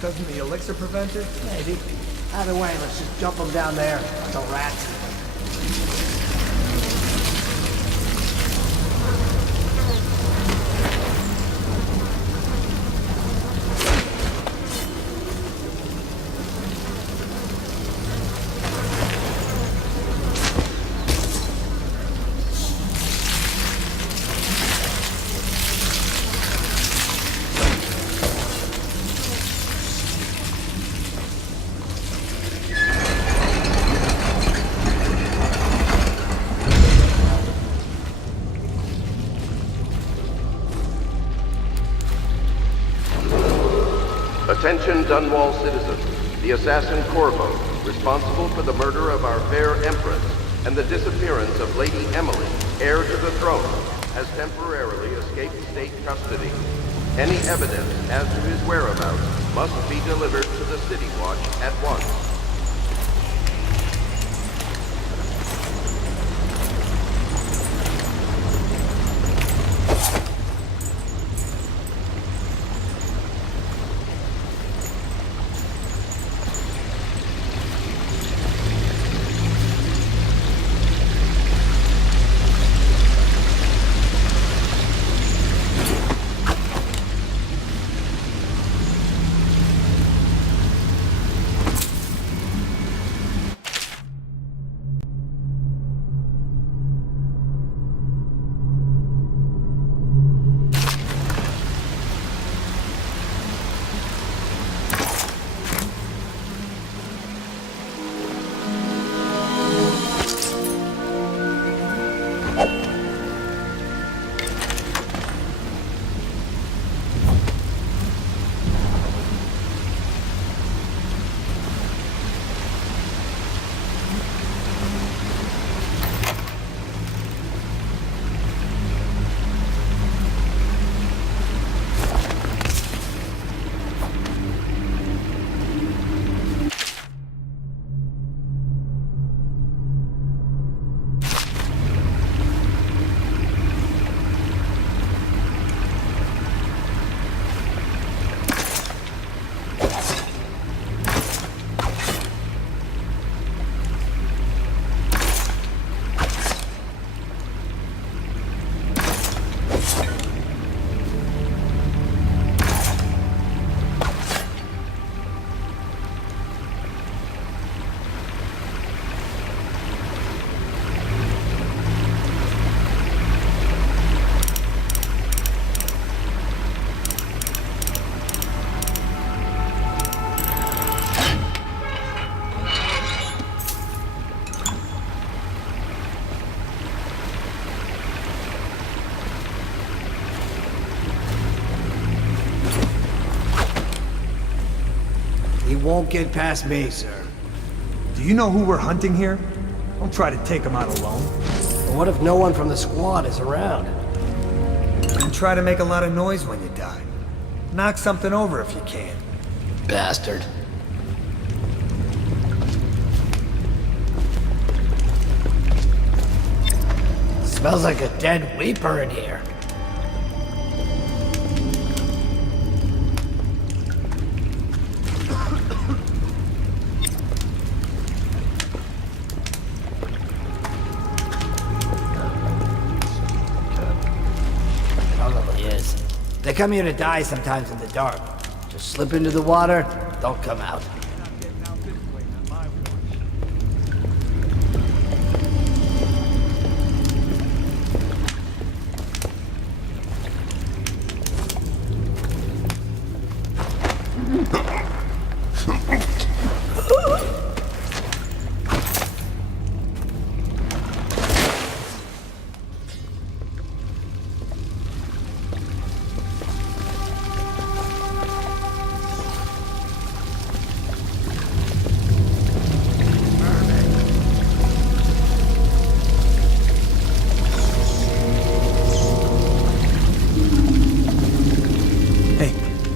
Doesn't the elixir prevent it? Maybe. Either way, let's just jump them down there. Like a rat. Attention Dunwall citizens. The assassin Corvo, responsible for the murder of our fair Empress and the disappearance of Lady Emily, heir to the throne, has temporarily escaped state custody. Any evidence as to his whereabouts must be delivered to the City Watch at once. He won't get past me, sir. Do you know who we're hunting here? Don't try to take him out alone. But what if no one from the squad is around? And try to make a lot of noise when you die. Knock something over if you can. Bastard. Smells like a dead Weeper in here. Probably is. They come here to die sometimes in the dark. Just slip into the water, don't come out.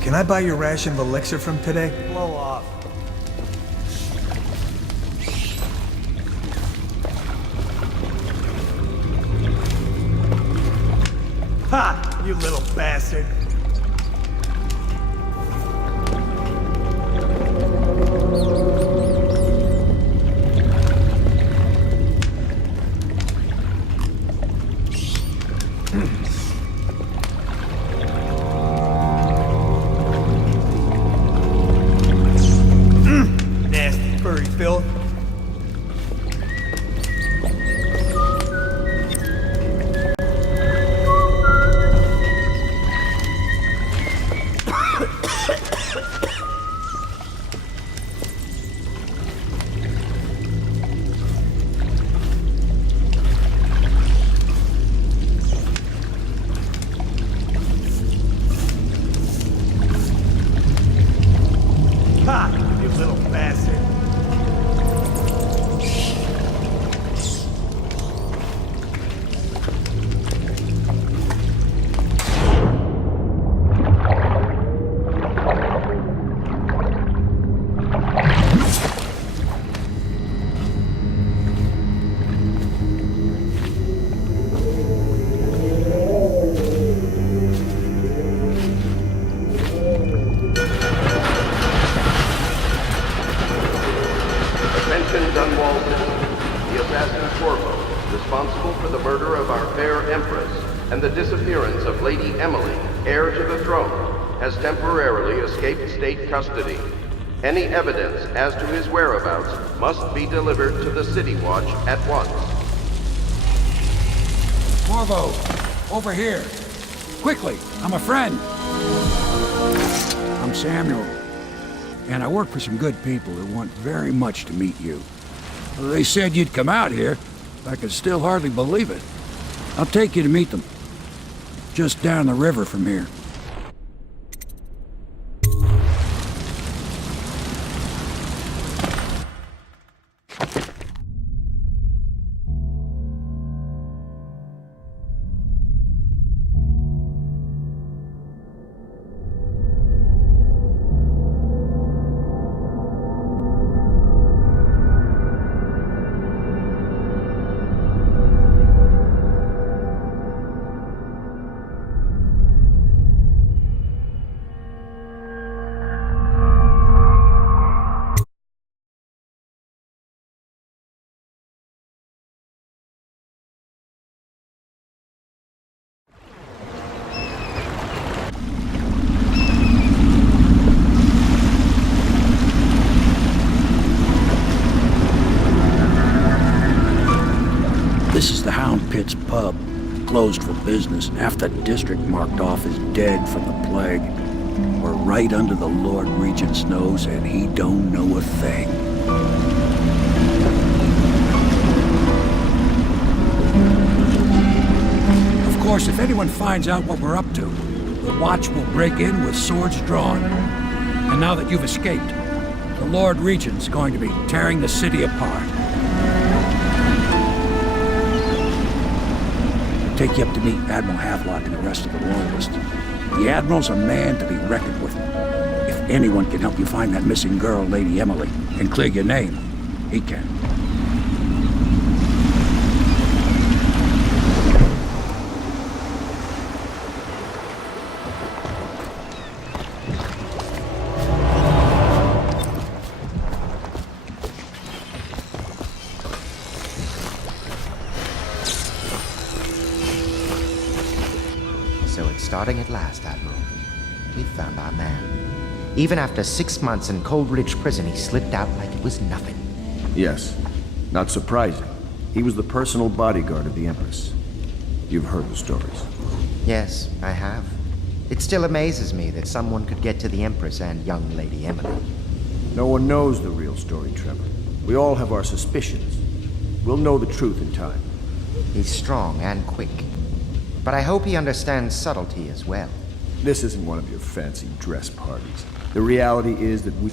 Can I buy your ration of elixir from today? Blow off. Ha! You little bastard! and the disappearance of Lady Emily, heir to the throne, has temporarily escaped state custody. Any evidence as to his whereabouts must be delivered to the City Watch at once. Corvo, over here. Quickly, I'm a friend. I'm Samuel, and I work for some good people who want very much to meet you. They said you'd come out here. I can still hardly believe it. I'll take you to meet them. Just down the river from here. This is the Hound Pit's pub, closed for business. Half the district marked off as dead from the plague. We're right under the Lord Regent's nose, and he don't know a thing. Of course, if anyone finds out what we're up to, the Watch will break in with swords drawn. And now that you've escaped, the Lord Regent's going to be tearing the city apart. Take you up to meet Admiral Havelock and the rest of the Royalists. The Admiral's a man to be reckoned with. If anyone can help you find that missing girl, Lady Emily, and clear your name, he can. So it's starting at last, Admiral. We found our man. Even after 6 months in Cold Ridge Prison, he slipped out like it was nothing. Yes. Not surprising. He was the personal bodyguard of the Empress. You've heard the stories. Yes, I have. It still amazes me that someone could get to the Empress and young Lady Emily. No one knows the real story, Trevor. We all have our suspicions. We'll know the truth in time. He's strong and quick. But I hope he understands subtlety as well. This isn't one of your fancy dress parties. The reality is that we...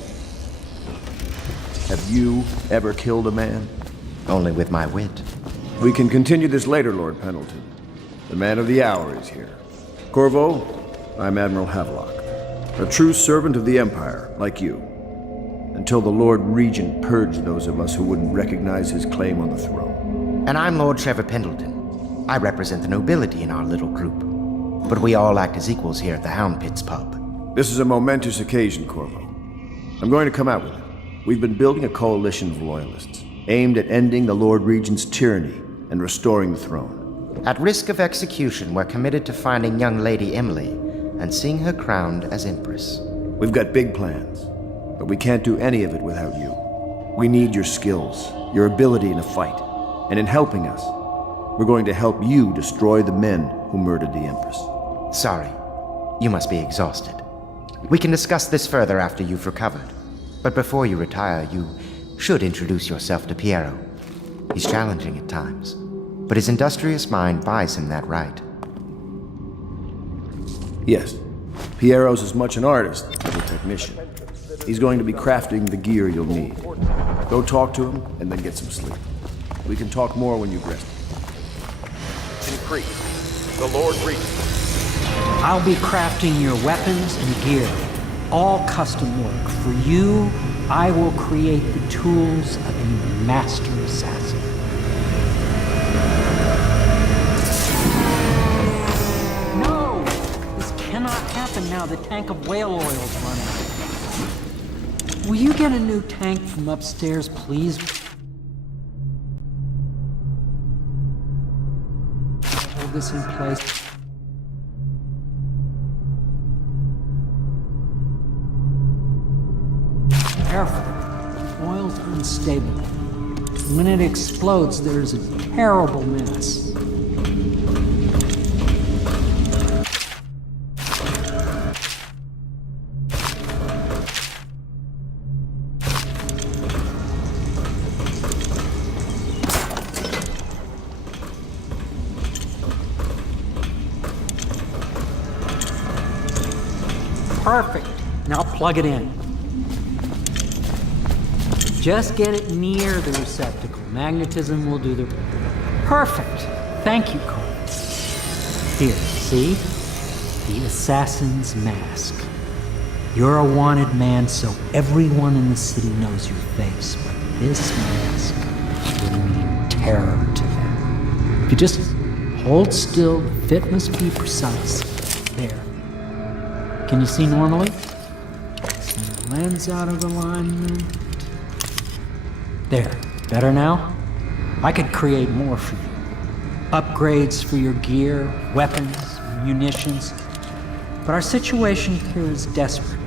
Have you ever killed a man? Only with my wit. We can continue this later, Lord Pendleton. The man of the hour is here. Corvo, I'm Admiral Havelock. A true servant of the Empire, like you. Until the Lord Regent purged those of us who wouldn't recognize his claim on the throne. And I'm Lord Trevor Pendleton. I represent the nobility in our little group. But we all act as equals here at the Hound Pit's pub. This is a momentous occasion, Corvo. I'm going to come out with it. We've been building a coalition of loyalists, aimed at ending the Lord Regent's tyranny and restoring the throne. At risk of execution, we're committed to finding young Lady Emily and seeing her crowned as Empress. We've got big plans, but we can't do any of it without you. We need your skills, your ability in a fight, and in helping us, we're going to help you destroy the men who murdered the Empress. Sorry, you must be exhausted. We can discuss this further after you've recovered. But before you retire, you should introduce yourself to Piero. He's challenging at times, but his industrious mind buys him that right. Yes, Piero's as much an artist as a technician. He's going to be crafting the gear you'll need. Go talk to him, and then get some sleep. We can talk more when you've rested. Increase. The Lord Regent. I'll be crafting your weapons and gear. All custom work. For you, I will create the tools of a master assassin. No! This cannot happen now. The tank of whale oil's run out. Will you get a new tank from upstairs, please? Hold this in place. careful. Oil's unstable. When it explodes, there's a terrible mess. Perfect. Now plug it in. Just get it near the receptacle. Magnetism will do the... Perfect. Thank you, Carl. Here, see? The assassin's mask. You're a wanted man, so everyone in the city knows your face, but this mask will mean terror to them. If you just hold still, the fit must be precise. There. Can you see normally? Send the lens out of alignment. There. Better now? I could create more for you. Upgrades for your gear, weapons, munitions. But our situation here is desperate.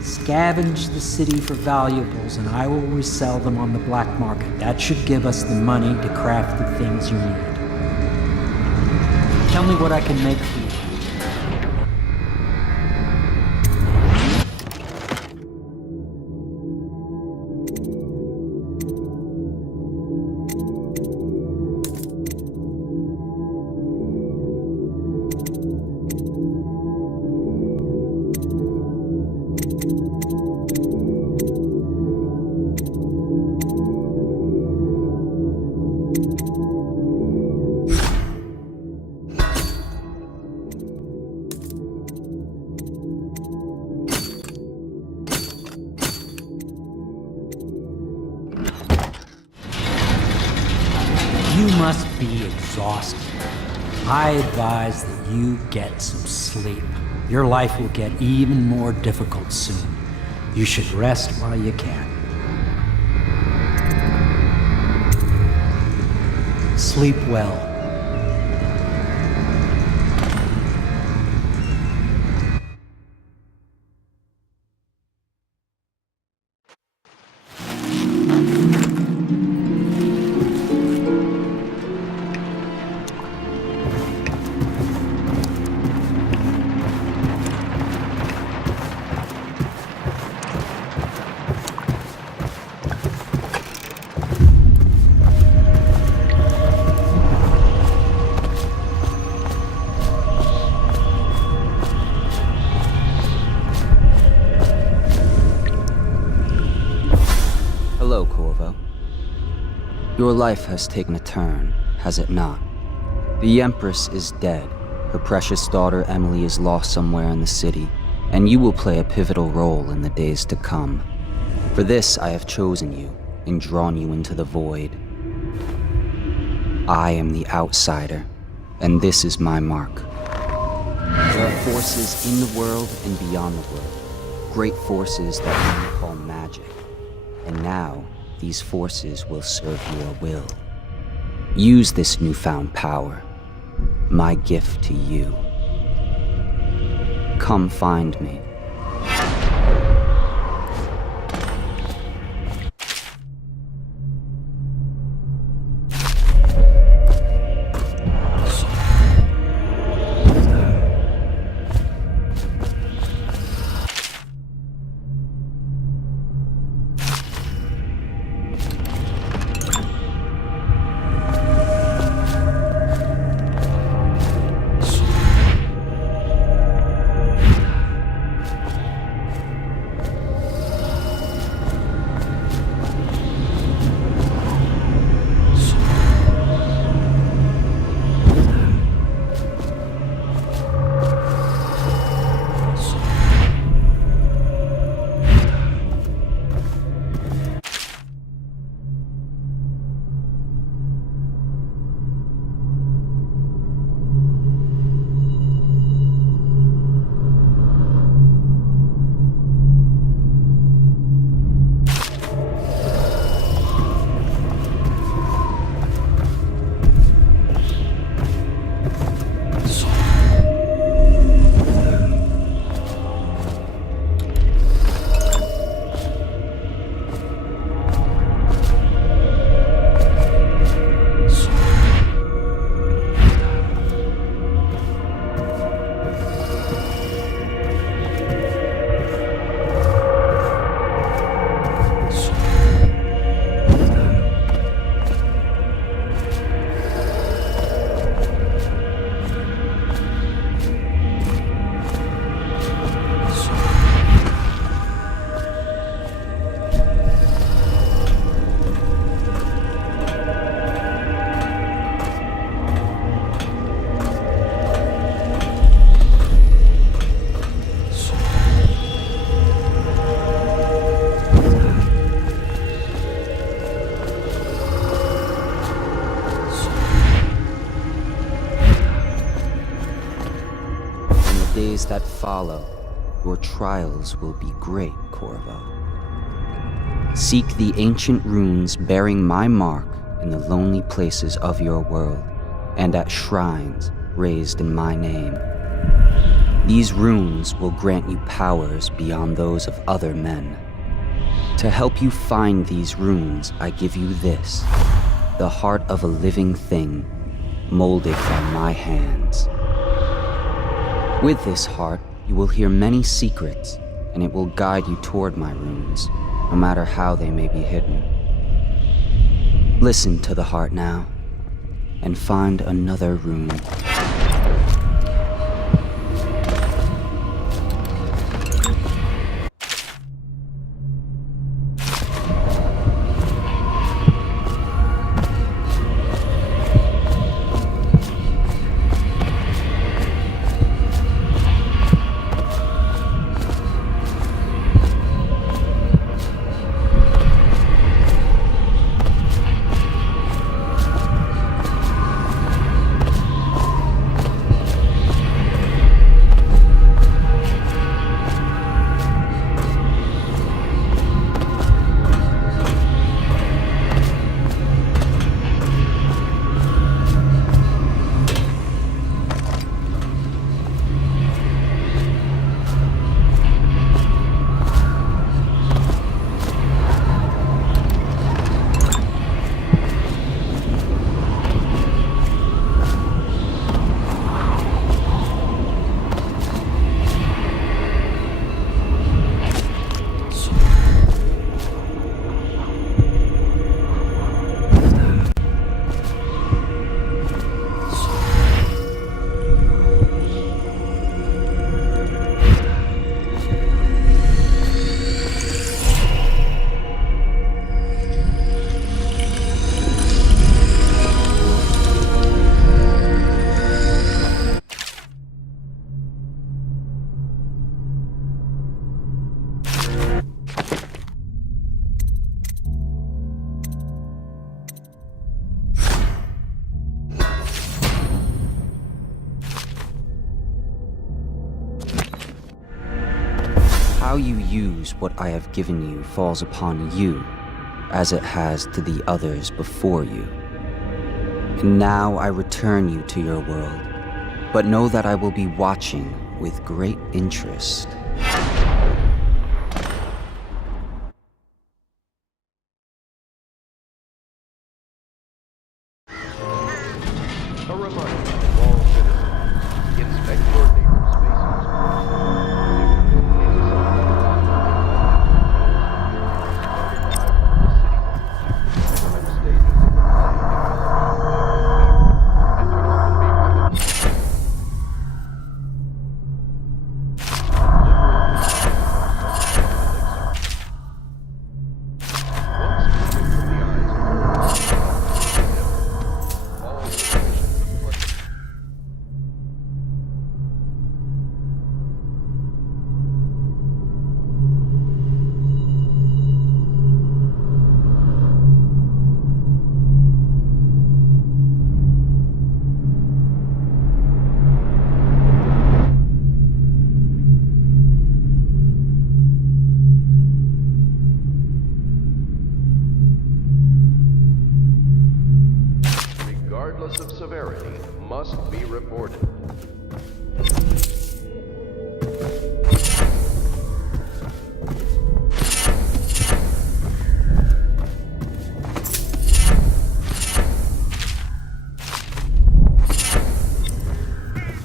Scavenge the city for valuables and I will resell them on the black market. That should give us the money to craft the things you need. Tell me what I can make for you. You must be exhausted. I advise that you get some sleep. Your life will get even more difficult soon. You should rest while you can. Sleep well. Hello, Corvo. Your life has taken a turn, has it not? The Empress is dead. Her precious daughter Emily is lost somewhere in the city, and you will play a pivotal role in the days to come. For this, I have chosen you and drawn you into the void. I am the outsider, and this is my mark. There are forces in the world and beyond the world, great forces that we call magic. And now, these forces will serve your will. Use this newfound power, my gift to you. Come find me. days that follow, your trials will be great, Corvo. Seek the ancient runes bearing my mark in the lonely places of your world, and at shrines raised in my name. These runes will grant you powers beyond those of other men. To help you find these runes, I give you this, the heart of a living thing, molded by my hands. With this heart, you will hear many secrets, and it will guide you toward my runes, no matter how they may be hidden. Listen to the heart now, and find another rune. How you use what I have given you falls upon you, as it has to the others before you. And now I return you to your world, but know that I will be watching with great interest. A reminder to all citizens, inspect your neighbor's spaces. Regardless of severity, must be reported.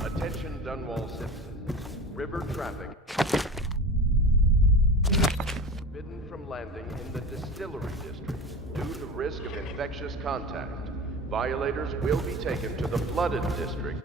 Attention Dunwall citizens. River traffic forbidden from landing in the distillery district due to risk of infectious contact. Violators will be taken to the flooded district.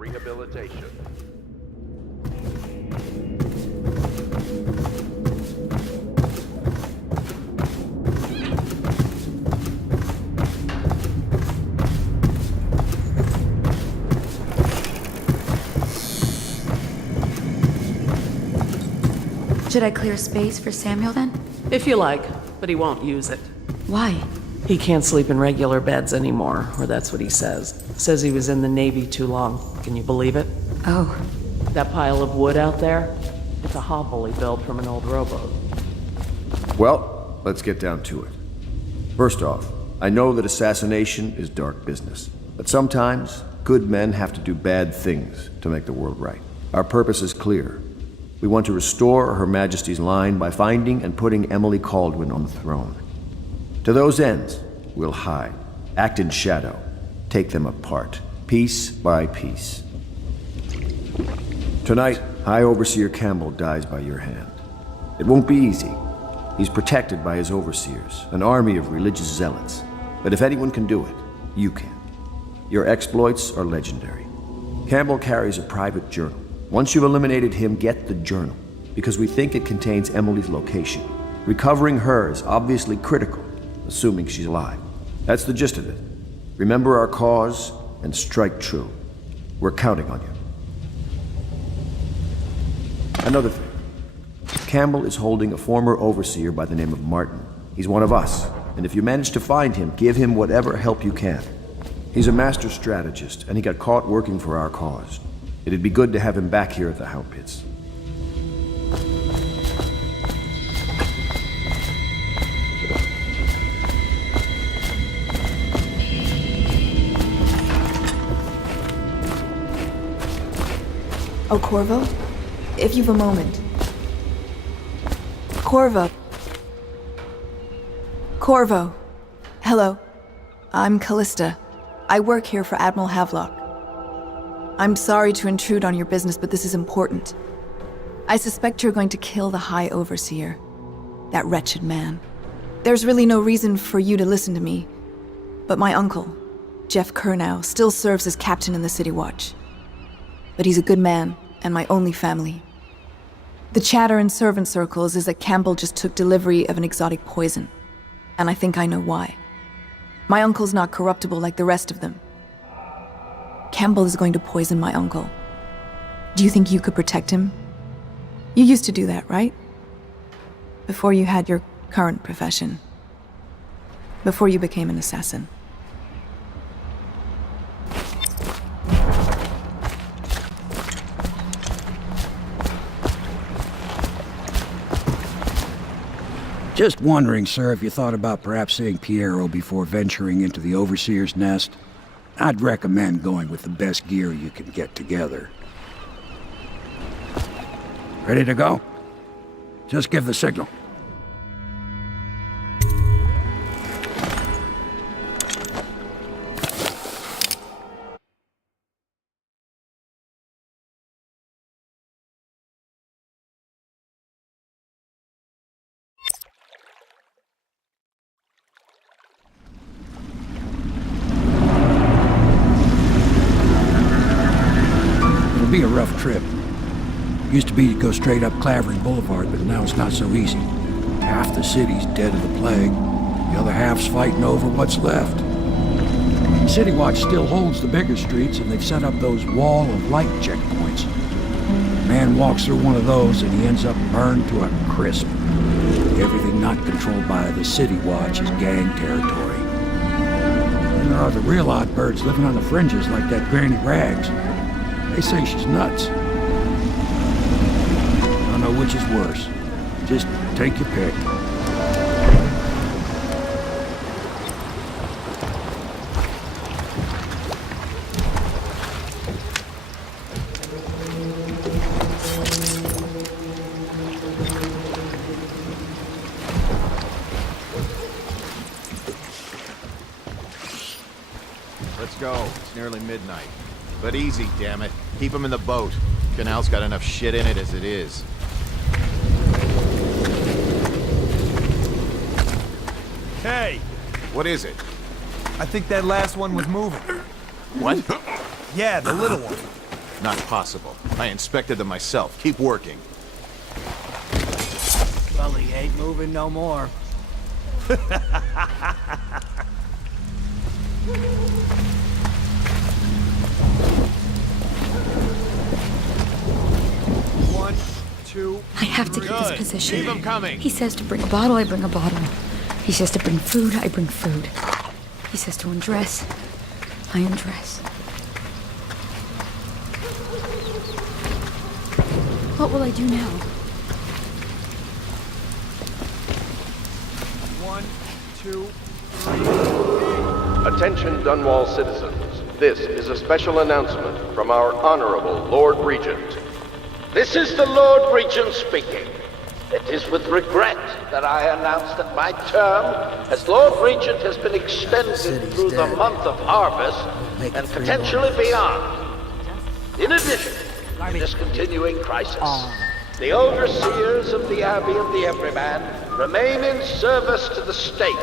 rehabilitation. Should I clear space for Samuel then? If you like, but he won't use it. Why? He can't sleep in regular beds anymore, or that's what he says. Says he was in the Navy too long. Can you believe it? Oh, That pile of wood out there? It's a hovel he built from an old rowboat. Well, let's get down to it. First off, I know that assassination is dark business, but sometimes good men have to do bad things to make the world right. Our purpose is clear. We want to restore Her Majesty's line by finding and putting Emily Kaldwin on the throne. To those ends, we'll hide, act in shadow, take them apart, piece by piece. Tonight, High Overseer Campbell dies by your hand. It won't be easy. He's protected by his overseers, an army of religious zealots. But if anyone can do it, you can. Your exploits are legendary. Campbell carries a private journal. Once you've eliminated him, get the journal, because we think it contains Emily's location. Recovering her is obviously critical, assuming she's alive. That's the gist of it. Remember our cause and strike true. We're counting on you. Another thing. Campbell is holding a former overseer by the name of Martin. He's one of us, and if you manage to find him, give him whatever help you can. He's a master strategist, and he got caught working for our cause. It'd be good to have him back here at the Hound Pits. Oh, Corvo? If you've a moment. Corvo. Corvo. Hello. I'm Callista. I work here for Admiral Havelock. I'm sorry to intrude on your business, but this is important. I suspect you're going to kill the High Overseer. That wretched man. There's really no reason for you to listen to me, but my uncle, Jeff Kernow, still serves as captain in the City Watch. But he's a good man, and my only family. The chatter in servant circles is that Campbell just took delivery of an exotic poison, and I think I know why. My uncle's not corruptible like the rest of them. Campbell is going to poison my uncle. Do you think you could protect him? You used to do that, right? Before you had your current profession. Before you became an assassin. Just wondering, sir, if you thought about perhaps seeing Piero before venturing into the Overseer's nest. I'd recommend going with the best gear you can get together. Ready to go? Just give the signal. It'll be a rough trip. Used to be to go straight up Clavering Boulevard, but now it's not so easy. Half the city's dead of the plague. The other half's fighting over what's left. The City Watch still holds the bigger streets, and they've set up those wall of light checkpoints. A man walks through one of those, and he ends up burned to a crisp. Everything not controlled by the City Watch is gang territory. And there are the real odd birds living on the fringes like that Granny Rags. They say she's nuts. I don't know which is worse. Just take your pick. Let's go. It's nearly midnight. But easy, damn it. Keep them in the boat. Canal's got enough shit in it as it is. Hey! What is it? I think that last one was moving. What? Yeah, the little one. Not possible. I inspected them myself. Keep working. Well, he ain't moving no more. One, two. I have to get this Good. position. Keep 'em coming. He says to bring a bottle, I bring a bottle. He says to bring food, I bring food. He says to undress, I undress. What will I do now? One, two. Attention Dunwall citizens. This is a special announcement from our Honorable Lord Regent. This is the Lord Regent speaking. It is with regret that I announce that my term as Lord Regent has been extended through the month of harvest and potentially beyond. In addition to this continuing crisis, the overseers of the Abbey of the Everyman remain in service to the state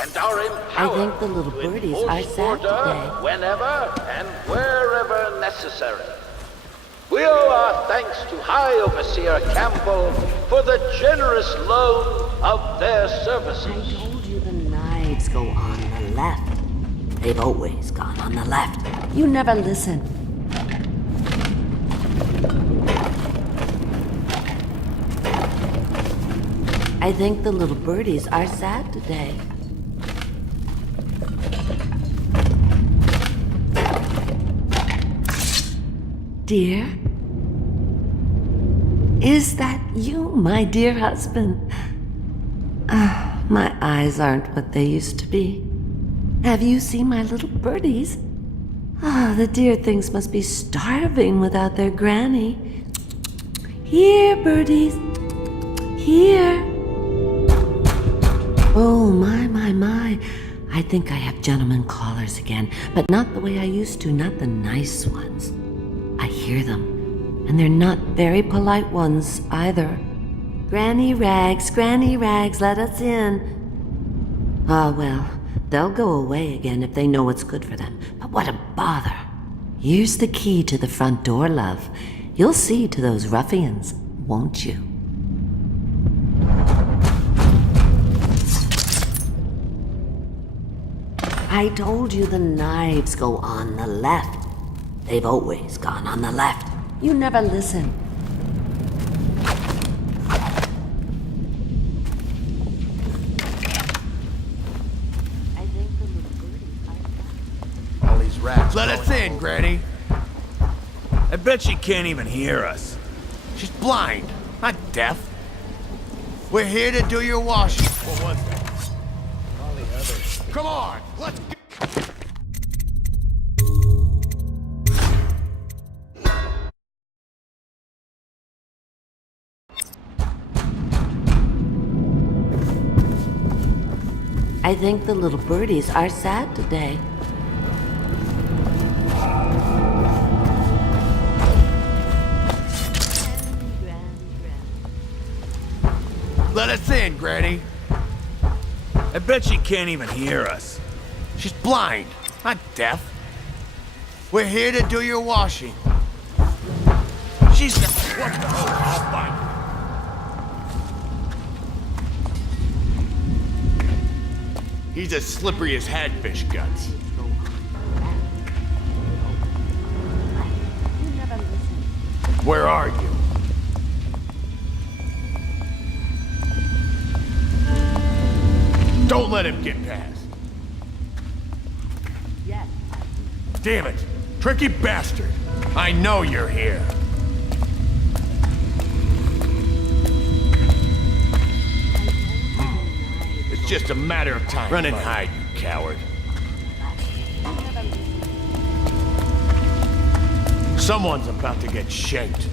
and are empowered I think the little to birdies enforce are sad order today. whenever and wherever necessary. We owe our thanks to High Overseer Campbell for the generous loan of their services. I told you the knives go on the left. They've always gone on the left. You never listen. I think the little birdies are sad today. Dear? Is that you, my dear husband? Ah, my eyes aren't what they used to be. Have you seen my little birdies? Ah, the dear things must be starving without their granny. Here, birdies. Here. Oh, my. I think I have gentlemen callers again, but not the way I used to, not the nice ones. I hear them, and they're not very polite ones either. Granny Rags, let us in. Ah, well, they'll go away again if they know what's good for them. But what a bother. Here's the key to the front door, love. You'll see to those ruffians, won't you? I told you the knives go on the left. They've always gone on the left. You never listen. I think the little birdies All these rats. Let us in, Granny. I bet she can't even hear us. She's blind, not deaf. We're here to do your washing. What was that? All the others. Come on, let's go. I think the little birdies are sad today. Let us in, Granny. I bet she can't even hear us. She's blind, not deaf. We're here to do your washing. She's not... What the hell? I'll find her. He's as slippery as hadfish guts. Where are you? Don't let him get past. Yes. Damn it! Tricky bastard! I know you're here. It's just a matter of time. Run and hide, you coward. Someone's about to get shanked.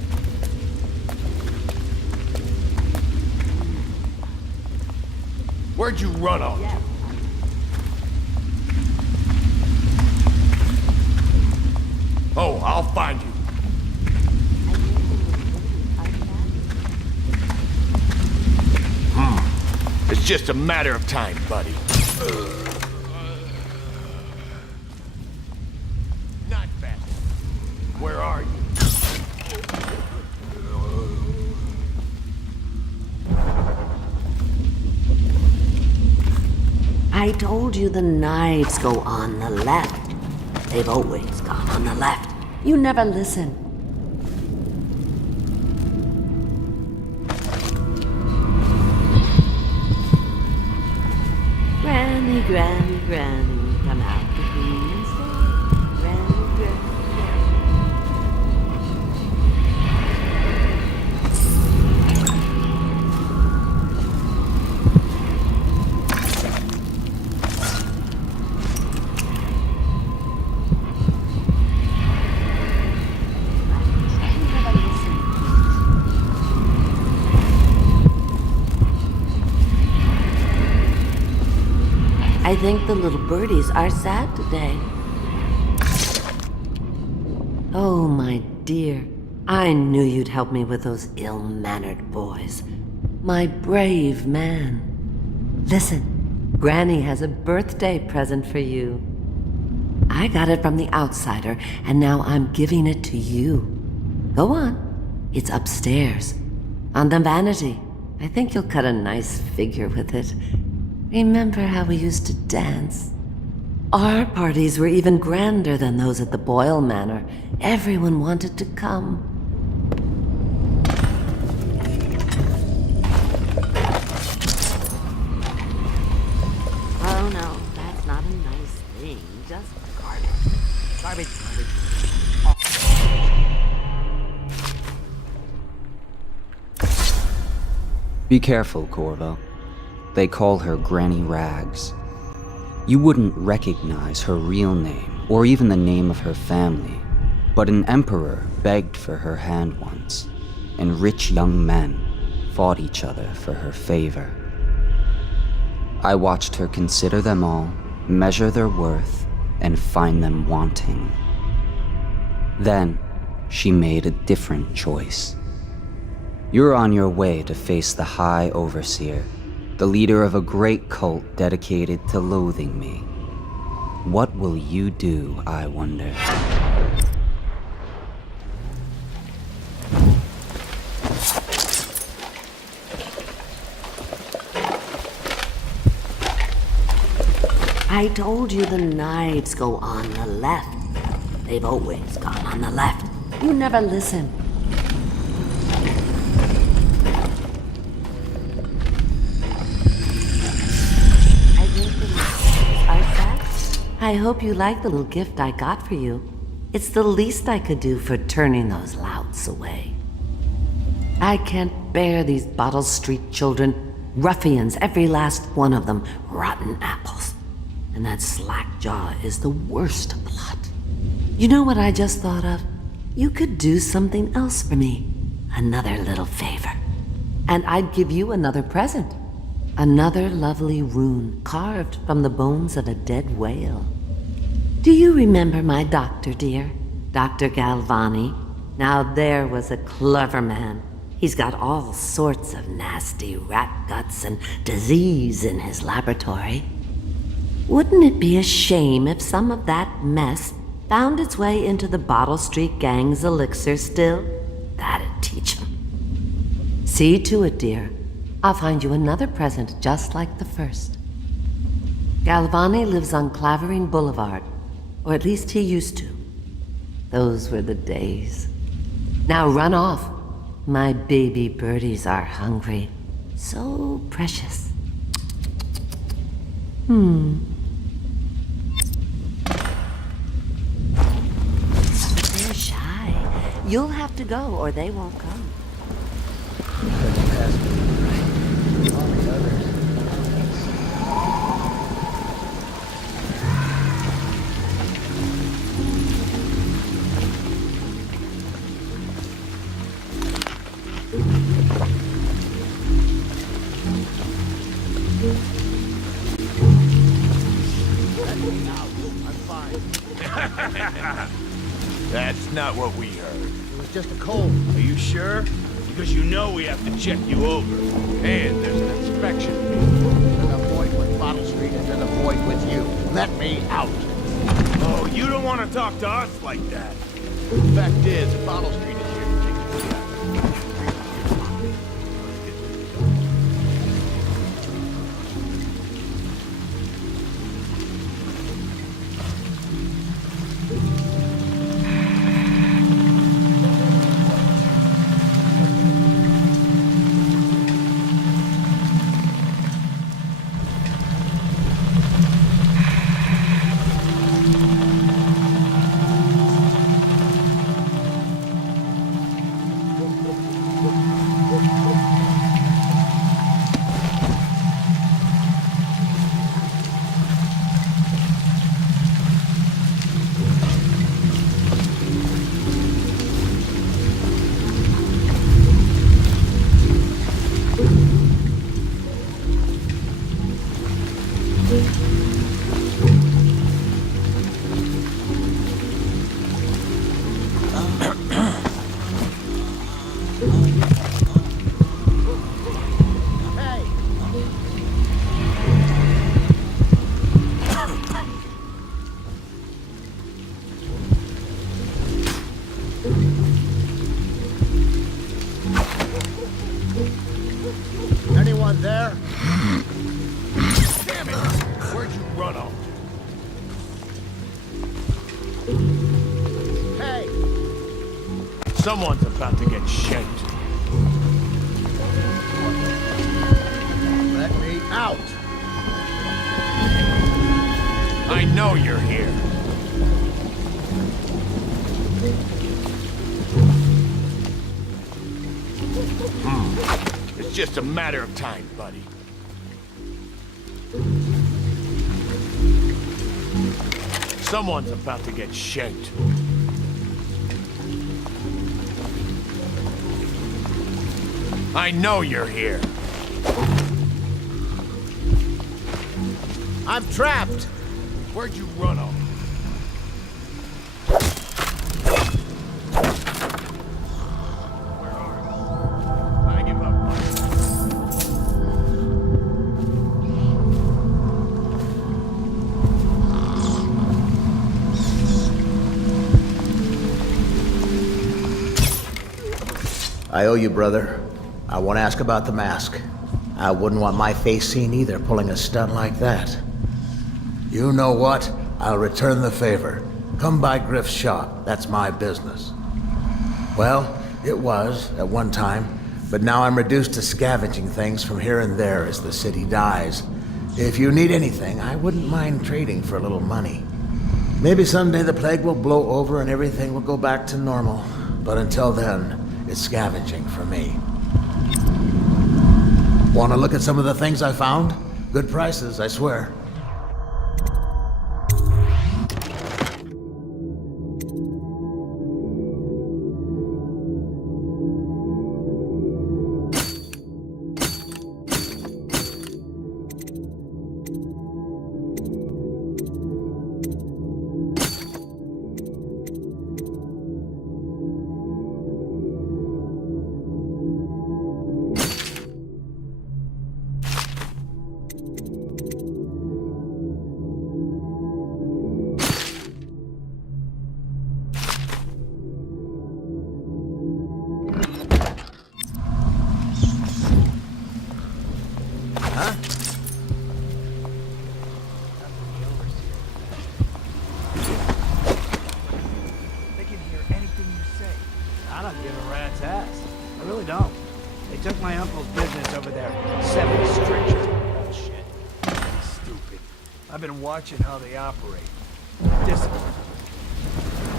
Where'd you run off to? Oh, I'll find you. It's just a matter of time, buddy. Not fast. Where are you? I told you the knives go on the left. They've always gone on the left. You never listen. Granny, Granny, Granny, come out to clean and say, Granny, Granny. I think the little birdies are sad today. Oh, my dear. I knew you'd help me with those ill-mannered boys. My brave man. Listen, Granny has a birthday present for you. I got it from the outsider, and now I'm giving it to you. Go on. It's upstairs. On the vanity. I think you'll cut a nice figure with it. Remember how we used to dance? Our parties were even grander than those at the Boyle Manor. Everyone wanted to come. Oh no, that's not a nice thing. Just garbage. Garbage, garbage. Be careful, Corvo. They call her Granny Rags. You wouldn't recognize her real name, or even the name of her family, but an emperor begged for her hand once, and rich young men fought each other for her favor. I watched her consider them all, measure their worth, and find them wanting. Then, she made a different choice. You're on your way to face the High Overseer, the leader of a great cult dedicated to loathing me. What will you do, I wonder? I told you the knives go on the left. They've always gone on the left. You never listen. I hope you like the little gift I got for you. It's the least I could do for turning those louts away. I can't bear these Bottle Street children. Ruffians, every last one of them. Rotten apples. And that slack jaw is the worst blot. You know what I just thought of? You could do something else for me. Another little favor. And I'd give you another present. Another lovely rune carved from the bones of a dead whale. Do you remember my doctor, dear? Dr. Galvani? Now there was a clever man. He's got all sorts of nasty rat guts and disease in his laboratory. Wouldn't it be a shame if some of that mess found its way into the Bottle Street Gang's elixir still? That'd teach him. See to it, dear. I'll find you another present just like the first. Galvani lives on Clavering Boulevard, or at least he used to. Those were the days. Now run off. My baby birdies are hungry. So precious. They're shy. You'll have to go, or they won't come. That's not what we heard. It was just a cold. Are you sure? Because you know we have to check you over. And there's an inspection fee. To the void with Bottle Street and to the void with you. Let me out. Oh, you don't want to talk to us like that. The fact is, if Bottle Street is here to take the key out. Anyone there? Damn it! Where'd you run off to? Hey! Someone's about to get shanked. Let me out! I know you're here. It's just a matter of time, buddy. Someone's about to get shanked. I know you're here. I'm trapped! Where'd you run off? I give up. I owe you, brother. I won't ask about the mask. I wouldn't want my face seen either, pulling a stunt like that. You know what? I'll return the favor. Come by Griff's shop. That's my business. Well, it was, at one time, but now I'm reduced to scavenging things from here and there as the city dies. If you need anything, I wouldn't mind trading for a little money. Maybe someday the plague will blow over and everything will go back to normal. But until then, it's scavenging for me. Want to look at some of the things I found? Good prices, I swear. I don't give a rat's ass. I really don't. They took my uncle's business over there. 7 strictures. Bullshit. Stupid. I've been watching how they operate. Discipline.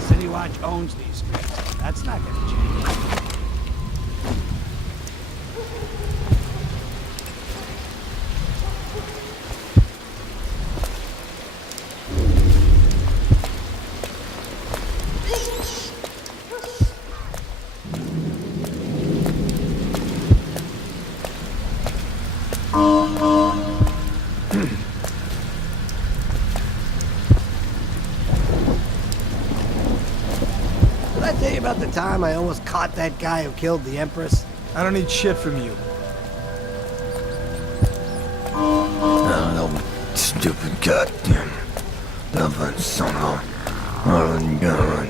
City Watch owns these streets. That's not gonna change. Did I tell you about the time I almost caught that guy who killed the Empress? I don't need shit from you. No, stupid goddamn. That somehow. I don't know.